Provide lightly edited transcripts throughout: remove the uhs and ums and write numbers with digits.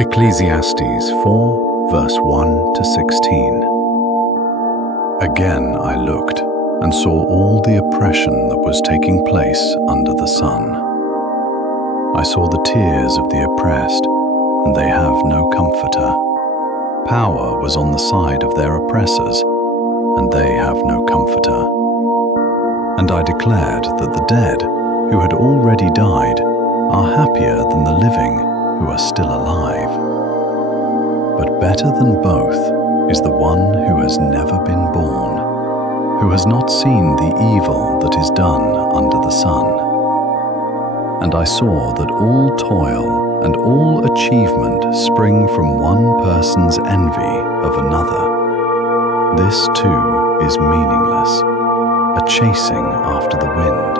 Ecclesiastes 4, verse 1 to 16. Again I looked and saw all the oppression that was taking place under the sun. I saw the tears of the oppressed, and they have no comforter. Power was on the side of their oppressors, and they have no comforter. And I declared that the dead, who had already died, are happier than the living, who are still alive. But better than both is the one who has never been born, who has not seen the evil that is done under the sun. And I saw that all toil and all achievement spring from one person's envy of another. This too is meaningless, a chasing after the wind.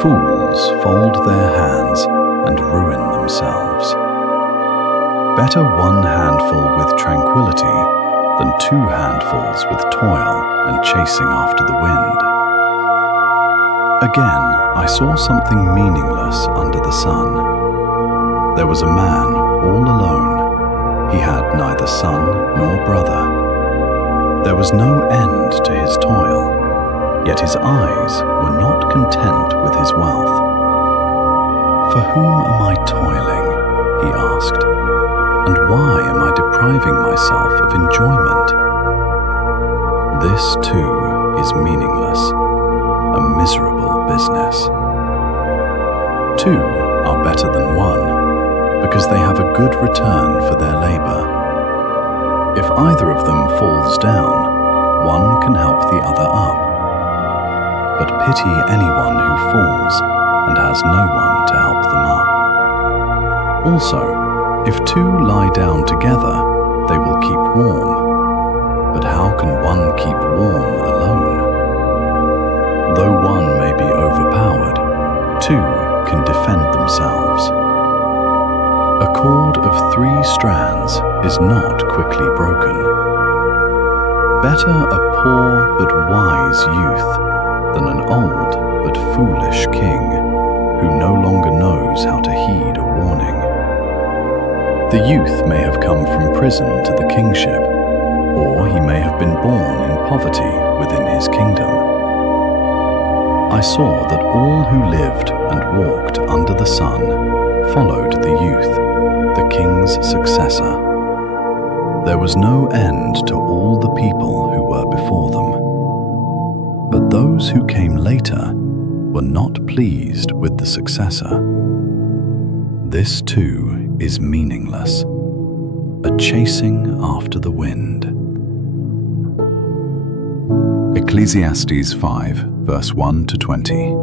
Fools fold their hands and ruin themselves. Better one handful with tranquility than two handfuls with toil and chasing after the wind. Again, I saw something meaningless under the sun. There was a man all alone. He had neither son nor brother. There was no end to his toil, yet his eyes were not content with his wealth. For whom am I toiling? He asked. And why am I depriving myself of enjoyment? This too is meaningless, a miserable business. Two are better than one, because they have a good return for their labor. If either of them falls down, one can help the other up. But pity anyone who falls and has no one to help them up. Also, if two lie down together, they will keep warm. But how can one keep warm alone? Though one may be overpowered, two can defend themselves. A cord of 3 strands is not quickly broken. Better a poor but wise youth than an old but foolish king, who no longer knows how to heed a warning. The youth may have come from prison to the kingship, or he may have been born in poverty within his kingdom. I saw that all who lived and walked under the sun followed the youth, the king's successor. There was no end to all the people who were before them. But those who came later were not pleased with the successor. This too is meaningless, a chasing after the wind. Ecclesiastes 5, verse 1 to 20.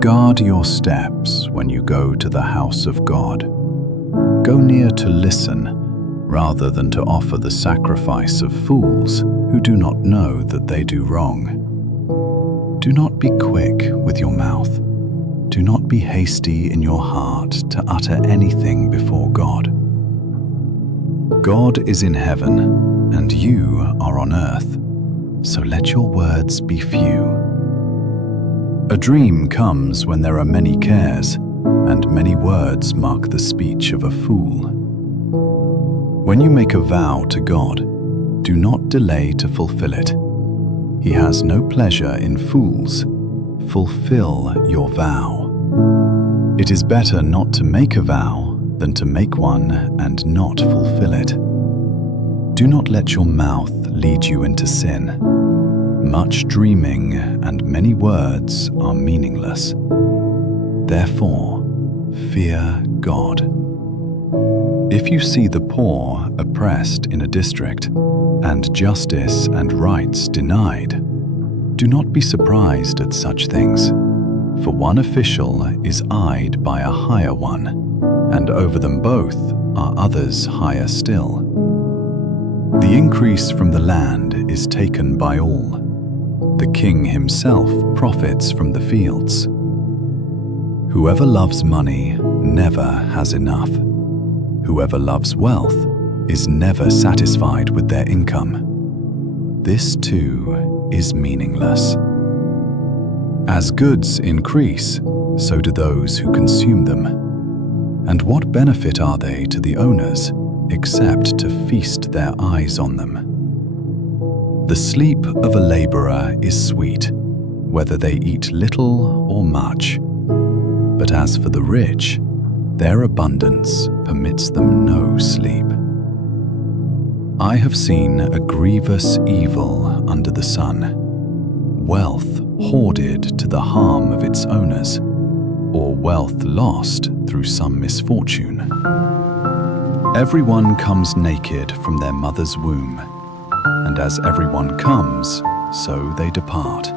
Guard your steps when you go to the house of God. Go near to listen, rather than to offer the sacrifice of fools who do not know that they do wrong. Do not be quick with your mouth. Do not be hasty in your heart to utter anything before God. God is in heaven, and you are on earth, so let your words be few. A dream comes when there are many cares, and many words mark the speech of a fool. When you make a vow to God, do not delay to fulfill it. He has no pleasure in fools. Fulfill your vow. It is better not to make a vow than to make one and not fulfill it. Do not let your mouth lead you into sin. Much dreaming and many words are meaningless. Therefore, fear God. If you see the poor oppressed in a district, and justice and rights denied, do not be surprised at such things, for one official is eyed by a higher one, and over them both are others higher still. The increase from the land is taken by all. The king himself profits from the fields. Whoever loves money never has enough. Whoever loves wealth is never satisfied with their income. This too is meaningless. As goods increase, so do those who consume them. And what benefit are they to the owners, except to feast their eyes on them? The sleep of a laborer is sweet, whether they eat little or much. But as for the rich, their abundance permits them no sleep. I have seen a grievous evil under the sun, wealth hoarded to the harm of its owners, or wealth lost through some misfortune. Everyone comes naked from their mother's womb, and as everyone comes, so they depart.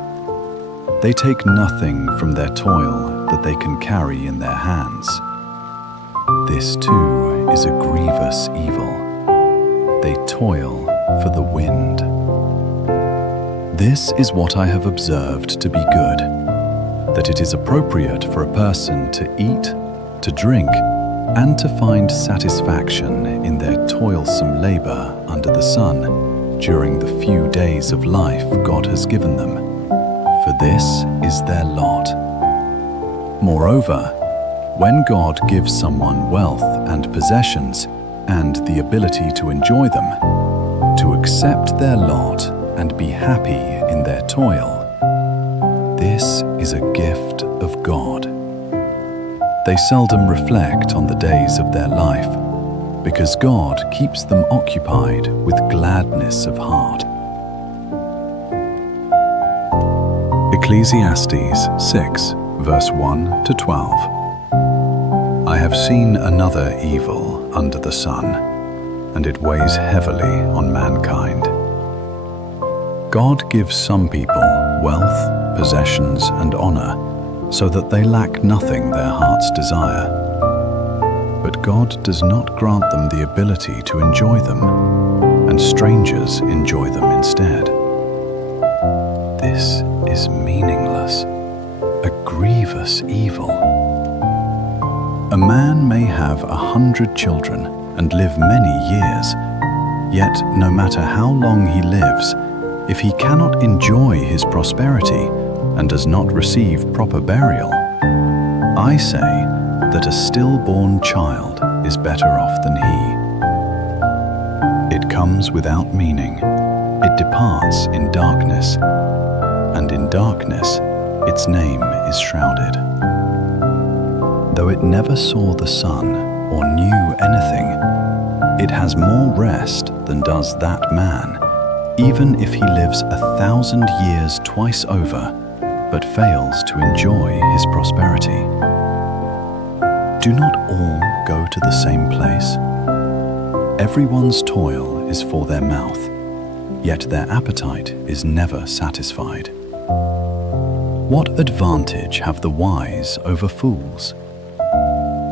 They take nothing from their toil that they can carry in their hands. This too is a grievous evil. They toil for the wind. This is what I have observed to be good, that it is appropriate for a person to eat, to drink, and to find satisfaction in their toilsome labor under the sun during the few days of life God has given them, for this is their lot. Moreover, when God gives someone wealth and possessions and the ability to enjoy them, to accept their lot and be happy in their toil, this is a gift of God. They seldom reflect on the days of their life, because God keeps them occupied with gladness of heart. Ecclesiastes 6, verse 1 to 12. I have seen another evil under the sun, and it weighs heavily on mankind. God gives some people wealth, possessions, and honor, so that they lack nothing their hearts desire. But God does not grant them the ability to enjoy them, and strangers enjoy them instead. This is meaningless, a grievous evil. A man may have 100 children and live many years, yet no matter how long he lives, if he cannot enjoy his prosperity and does not receive proper burial, I say that a stillborn child is better off than he. It comes without meaning, it departs in darkness, and in darkness its name is shrouded. Though it never saw the sun or knew anything, it has more rest than does that man, even if he lives 1,000 years twice over, but fails to enjoy his prosperity. Do not all go to the same place? Everyone's toil is for their mouth, yet their appetite is never satisfied. What advantage have the wise over fools?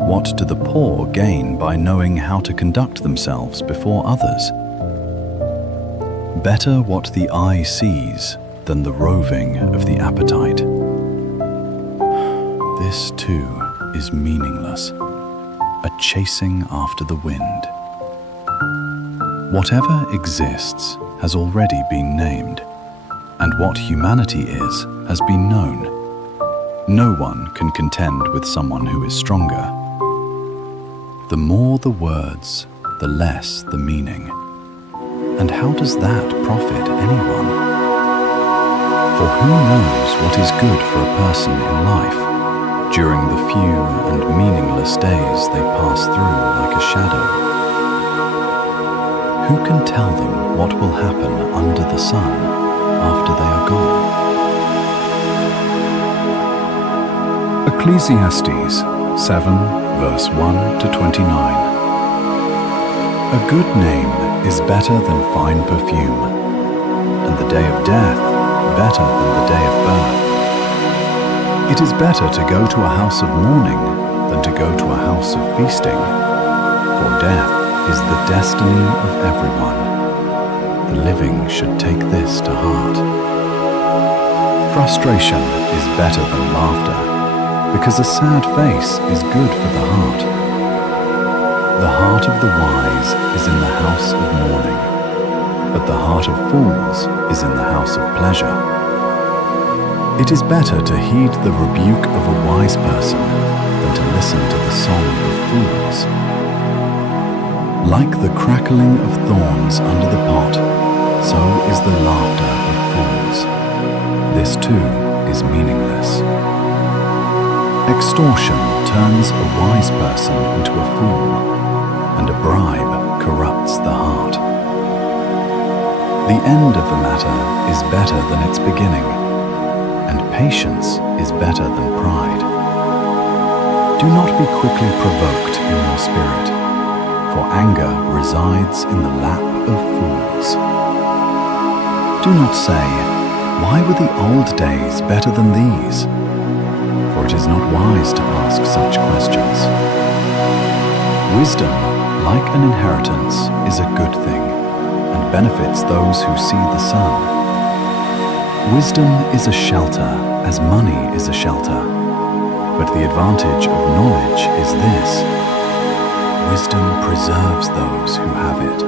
What do the poor gain by knowing how to conduct themselves before others? Better what the eye sees than the roving of the appetite. This too is meaningless, a chasing after the wind. Whatever exists has already been named, and what humanity is has been known. No one can contend with someone who is stronger. The more the words, the less the meaning. And how does that profit anyone? For who knows what is good for a person in life during the few and meaningless days they pass through like a shadow? Who can tell them what will happen under the sun after they are gone? Ecclesiastes 7, verse 1 to 29. A good name is better than fine perfume, and the day of death better than the day of birth. It is better to go to a house of mourning than to go to a house of feasting, for death is the destiny of everyone. The living should take this to heart. Frustration is better than laughter, because a sad face is good for the heart. The heart of the wise is in the house of mourning, but the heart of fools is in the house of pleasure. It is better to heed the rebuke of a wise person than than to listen to the song of fools. Like the crackling of thorns under the pot, so is the laughter of fools. This too is meaningless. Extortion turns a wise person into a fool, and a bribe corrupts the heart. The end of the matter is better than its beginning, and patience is better than pride. Do not be quickly provoked in your spirit, for anger resides in the lap of fools. Do not say, "Why were the old days better than these?" For it is not wise to ask such questions. Wisdom, like an inheritance, is a good thing, and benefits those who see the sun. Wisdom is a shelter, as money is a shelter. But the advantage of knowledge is this: wisdom preserves those who have it.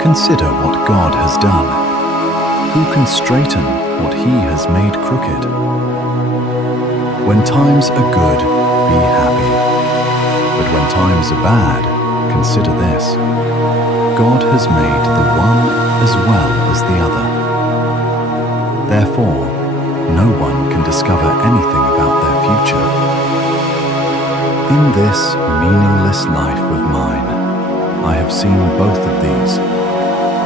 Consider what God has done. Who can straighten what He has made crooked? When times are good, be happy. But when times are bad, consider this: God has made the one as well as the other. Therefore, no one can discover anything about their future. In this meaningless life of mine, I have seen both of these,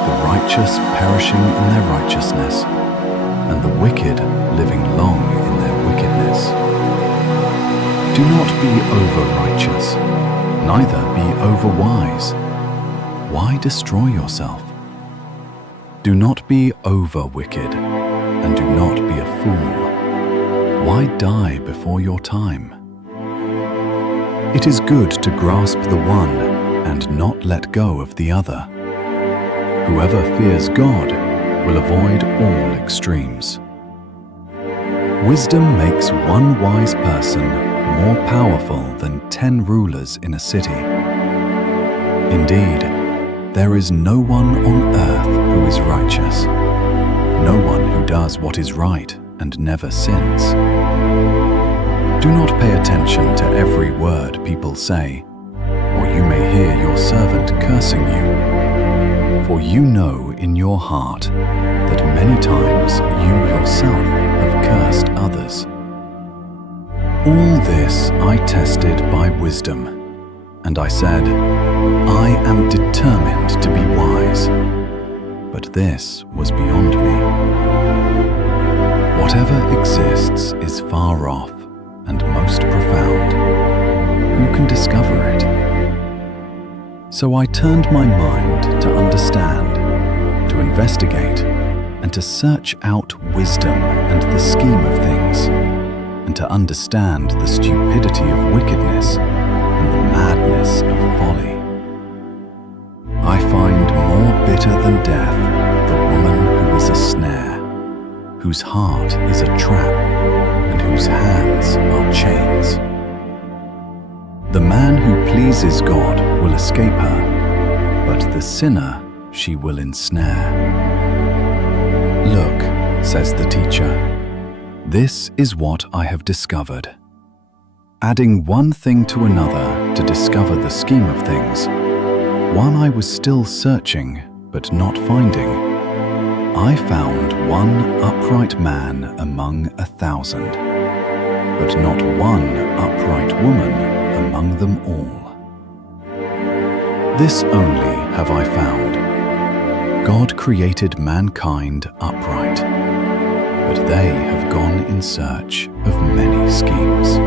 the righteous perishing in their righteousness, and the wicked living long in their wickedness. Do not be over-righteous, neither be over-wise. Why destroy yourself? Do not be over-wicked, and do not be a fool. Why die before your time? It is good to grasp the one and not let go of the other. Whoever fears God will avoid all extremes. Wisdom makes one wise person more powerful than 10 rulers in a city. Indeed, there is no one on earth who is righteous, no one who does what is right and never sins. Do not pay attention to every word people say, or you may hear your servant cursing you. For you know in your heart that many times you yourself have cursed others. All this I tested by wisdom, and I said, I am determined to be wise. But this was beyond me. Whatever exists is far off and most profound. Who can discover it? So I turned my mind to understand, to investigate, and to search out wisdom and the scheme of things, and to understand the stupidity of wickedness and the madness of folly. I find more bitter than death the woman who is a snare, whose heart is a trap, and whose hands are chains. The man who pleases God will escape her, but the sinner she will ensnare. Look, says the teacher, this is what I have discovered. Adding one thing to another to discover the scheme of things, one I was still searching but not finding, I found one upright man among 1,000, but not one upright woman among them all. This only have I found: God created mankind upright, but they have gone in search of many schemes.